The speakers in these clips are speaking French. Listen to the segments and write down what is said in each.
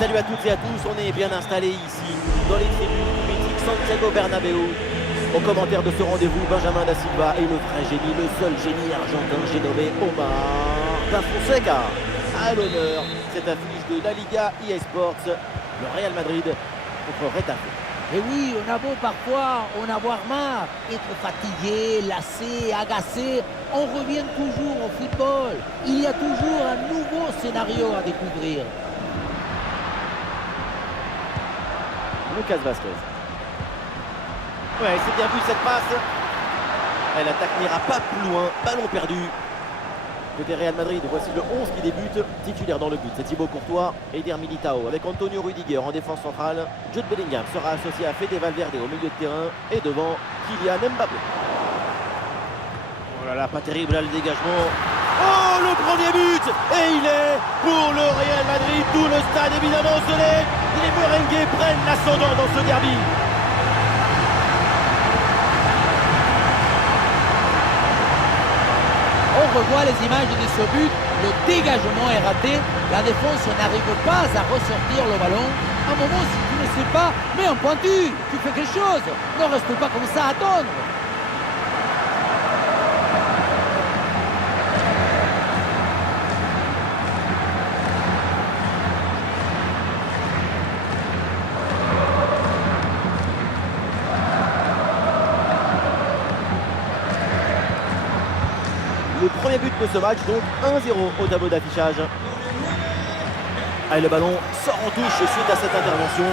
salut à toutes et à tous, on est bien installés ici, dans les tribunes du mythique Santiago Bernabéu. Au commentaire de ce rendez-vous, Benjamin da Silva et le vrai génie, le seul génie argentin, j'ai nommé Omar da Fonseca. À l'honneur, cette affiche de la Liga eSports, le Real Madrid contre Retafe. Et oui, on a beau parfois en avoir marre, être fatigué, lassé, agacé, on revient toujours au football. Il y a toujours un nouveau scénario à découvrir. Lucas Vazquez. Ouais, c'est bien vu cette passe. Et l'attaque n'ira pas plus loin, ballon perdu. Côté Real Madrid, voici le 11 qui débute, titulaire dans le but. C'est Thibaut Courtois, Eder Militao avec Antonio Rudiger en défense centrale. Jude Bellingham sera associé à Fede Valverde au milieu de terrain. Et devant, Kylian Mbappé. Oh là là, pas terrible là le dégagement. Oh, le premier but. Et il est pour le Real Madrid. Tout le stade évidemment se lève. Les merengues prennent l'ascendant dans ce derby. On revoit les images de ce but, le dégagement est raté, la défense n'arrive pas à ressortir le ballon. À un moment, si tu ne sais pas, mets un pointu, tu fais quelque chose, ne reste pas comme ça à attendre. Le premier but de ce match, donc 1-0 au tableau d'affichage. Allez, le ballon sort en touche suite à cette intervention.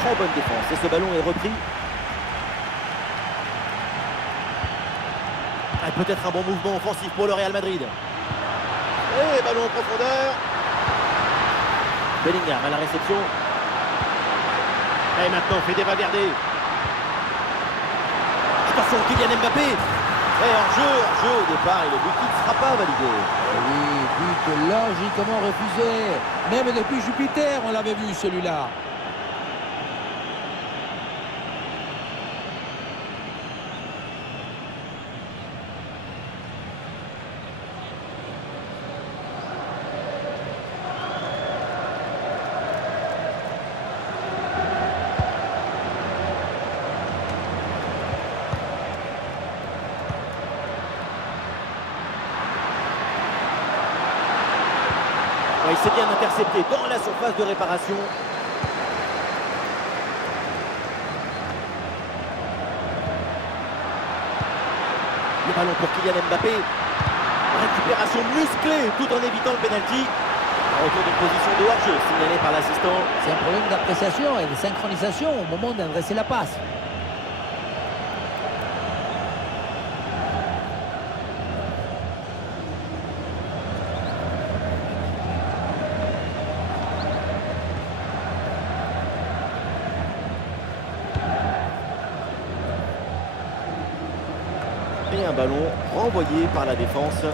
Très bonne défense et ce ballon est repris. Ah, peut-être un bon mouvement offensif pour le Real Madrid. Et ballon en profondeur. Bellingham à la réception. Et maintenant Fede Valverde. Attention Kylian Mbappé. Et hors-jeu au départ et le but qui ne sera pas validé. Oui, but logiquement refusé. Même depuis Jupiter, on l'avait vu celui-là. Il s'est bien intercepté dans la surface de réparation. Le ballon pour Kylian Mbappé. Récupération musclée tout en évitant le pénalty. Retour d'une position de hors-jeu signalé par l'assistant. C'est un problème d'appréciation et de synchronisation au moment d'adresser la passe. Et un ballon renvoyé par la défense.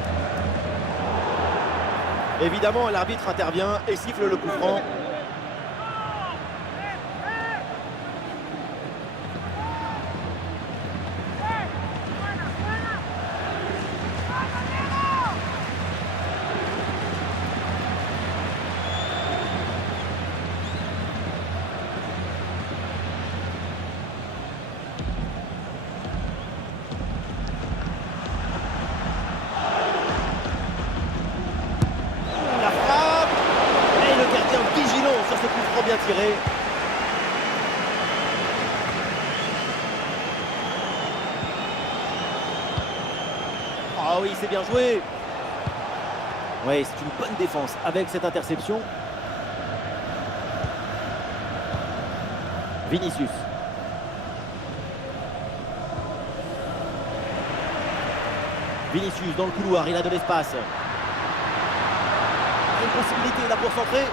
Évidemment, l'arbitre intervient et siffle le coup franc. Bien tiré. Ah oui, c'est bien joué. Oui, c'est une bonne défense avec cette interception. Vinicius. Vinicius dans le couloir, il a de l'espace. Une possibilité là pour centrer.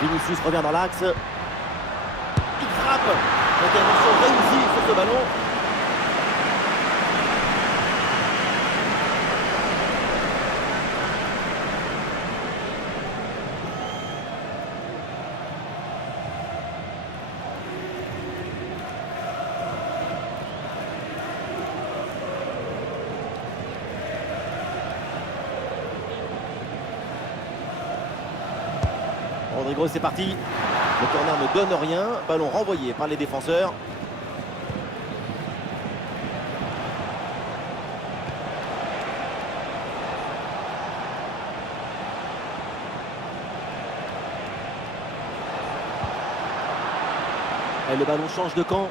Vinicius revient dans l'axe. Il frappe. Intervention réussie sur ce ballon. Rodrigo, c'est parti. Le corner ne donne rien. Ballon renvoyé par les défenseurs. Et le ballon change de camp.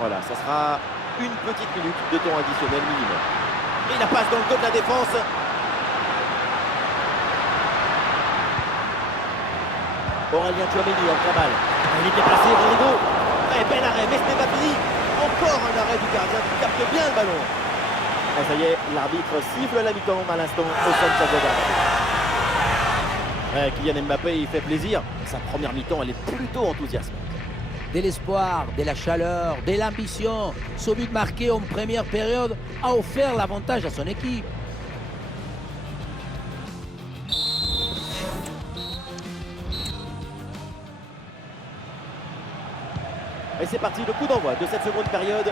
Voilà, ça sera une petite minute de temps additionnel minimum. Et la passe dans le dos de la défense. Aurélien Tchouaméni avec la balle. Il est déplacé, Rodrigo. Et bel arrêt, mais ce n'est pas fini. Encore un arrêt du gardien qui capte bien le ballon. Et ça y est, l'arbitre siffle la mi-temps à l'instant au sol de sa. Kylian Mbappé, il fait plaisir. Sa première mi-temps, elle est plutôt enthousiasmante. De l'espoir, de la chaleur, de l'ambition. Ce but marqué en première période a offert l'avantage à son équipe. Et c'est parti, le coup d'envoi de cette seconde période.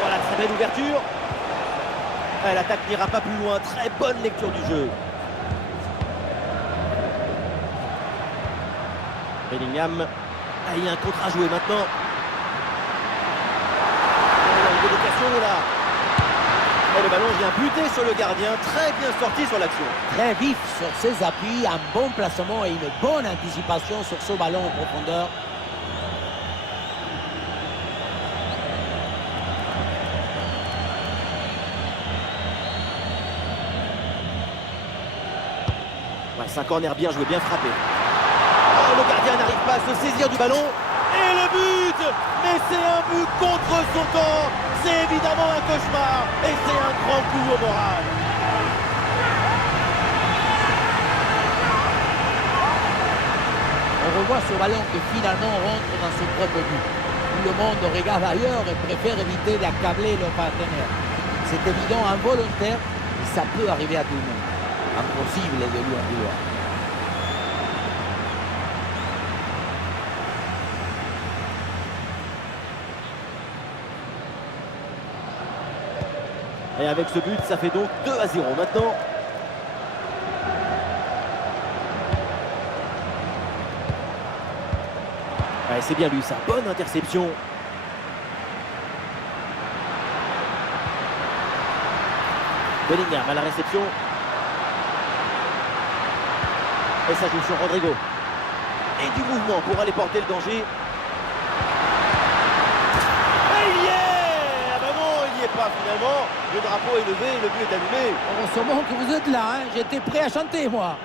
Voilà, très belle ouverture. L'attaque n'ira pas plus loin, très bonne lecture du jeu. Bellingham, il y a un contre à jouer maintenant. Il y a une évocation là. Et le ballon vient buter sur le gardien, très bien sorti sur l'action. Très vif sur ses appuis, un bon placement et une bonne anticipation sur ce ballon en profondeur. Ouais, c'est un corner bien joué, bien frappé. Oh, le gardien n'arrive pas à se saisir du ballon. Et le but! Mais c'est un but contre son camp. C'est évidemment un cauchemar. Et c'est un grand coup au moral. On revoit ce ballon qui finalement rentre dans son propre but. Tout le monde regarde ailleurs et préfère éviter d'accabler le partenaire. C'est évident, involontaire, et ça peut arriver à tout le monde. Impossible de lui en vouloir. Et avec ce but, ça fait donc 2-0 maintenant. Ouais, c'est bien lui, sa bonne interception. Bellingham à la réception. Et ça joue sur Rodrigo. Et du mouvement pour aller porter le danger. Et il y est! Ah bah non, il n'y est pas finalement. Le drapeau est levé, le but est allumé. Heureusement que vous êtes là, hein. J'étais prêt à chanter moi.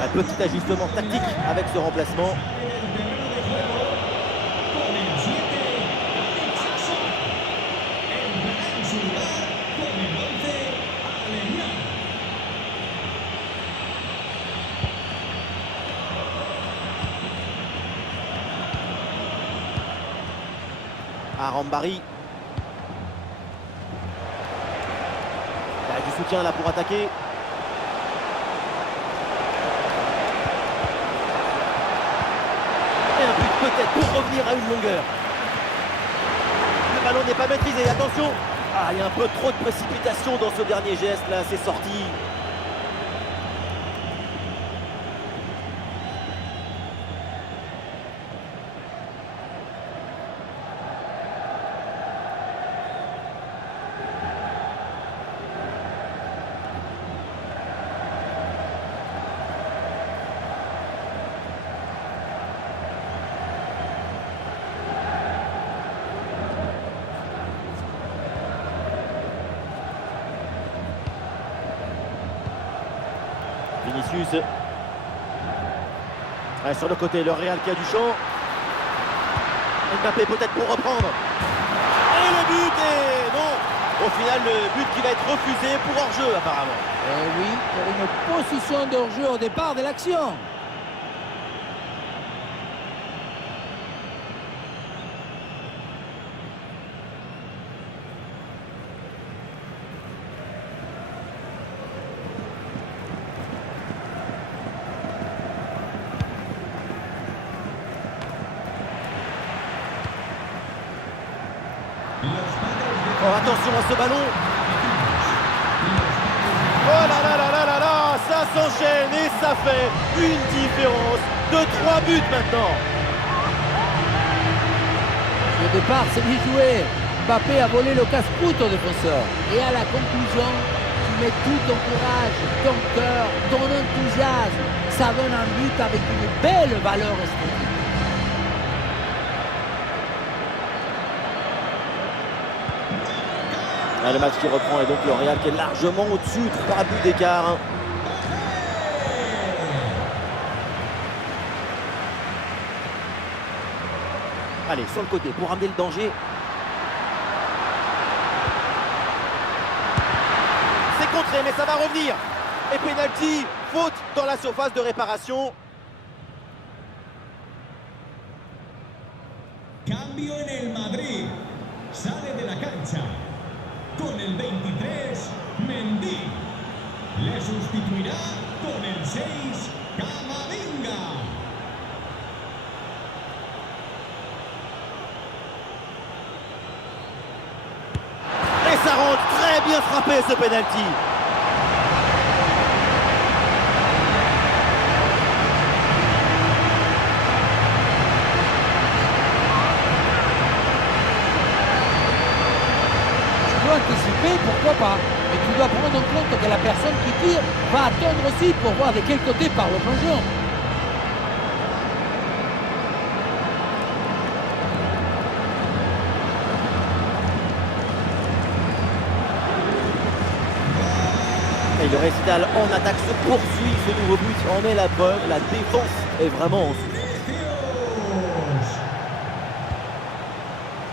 Un petit ajustement tactique avec ce remplacement. Arambari. Il y a du soutien là pour attaquer. Et un but peut-être pour revenir à une longueur. Le ballon n'est pas maîtrisé, attention. Ah, il y a un peu trop de précipitation dans ce dernier geste là, c'est sorti. Vinicius. Ouais, sur le côté, le Real qui a du champ. Mbappé peut-être pour reprendre. Et le but est non. Au final, le but qui va être refusé pour hors-jeu apparemment. Oui, pour une position de hors-jeu au départ de l'action. Oh, attention à ce ballon. Oh là là là là là là, ça s'enchaîne et ça fait une différence de 3 buts maintenant. Au départ, c'est bien joué. Mbappé a volé le casse-croûte au défenseur. Et à la conclusion, tu mets tout ton courage, ton cœur, ton enthousiasme. Ça donne un but avec une belle valeur esthétique. Ah, le match qui reprend et donc le Real qui est largement au-dessus, 3 buts d'écart. Allez, sur le côté pour ramener le danger. C'est contré, mais ça va revenir. Et penalty, faute dans la surface de réparation. Cambio en el Madrid. Sale de la cancha. Con el 23, Mendy. Le sustituirá con el 6, Camavinga. Et ça rentre, très bien frappé ce penalty. Anticiper, pourquoi pas, mais tu dois prendre en compte que la personne qui tire va attendre aussi pour voir de quel côté part le plongeon. Et le récital en attaque se poursuit, ce nouveau but en est la preuve, la défense est vraiment en souffrance.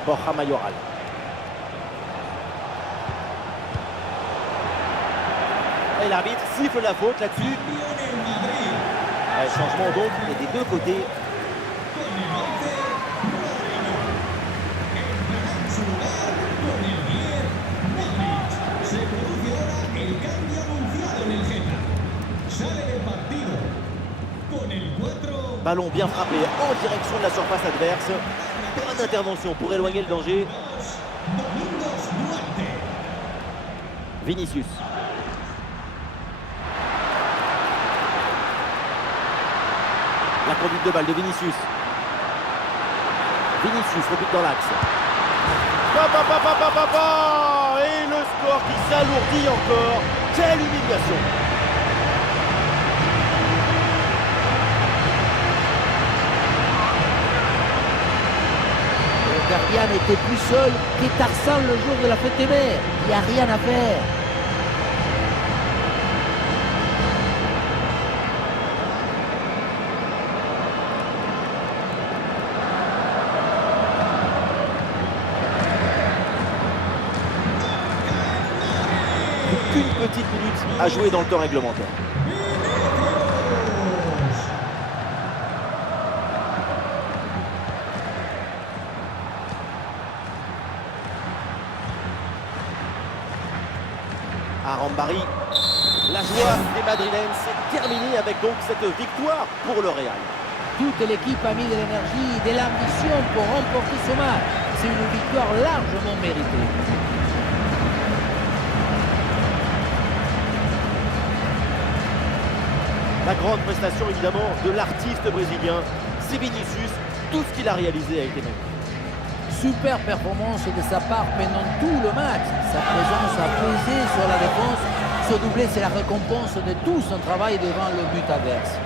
Borja Mayoral. Et l'arbitre siffle la faute là-dessus. Changement donc et des deux côtés. Ballon bien frappé en direction de la surface adverse. Bonne intervention pour éloigner le danger. Vinicius. La conduite de balle de Vinicius. Vinicius rebute dans l'axe. Et le score qui s'alourdit encore. Quelle humiliation! Le gardien n'était plus seul que Tarzan le jour de la fête des mères. Il n'y a rien à faire. Une petite minute à jouer dans le temps réglementaire. Arambari, la joie des Madrilènes s'est terminée avec donc cette victoire pour le Real. Toute l'équipe a mis de l'énergie et de l'ambition pour remporter ce match. C'est une victoire largement méritée. La grande prestation évidemment de l'artiste brésilien, c'est Vinicius. Tout ce qu'il a réalisé a été magnifique. Super performance de sa part pendant tout le match. Sa présence a pesé sur la défense. Ce doublé, c'est la récompense de tout son travail devant le but adverse.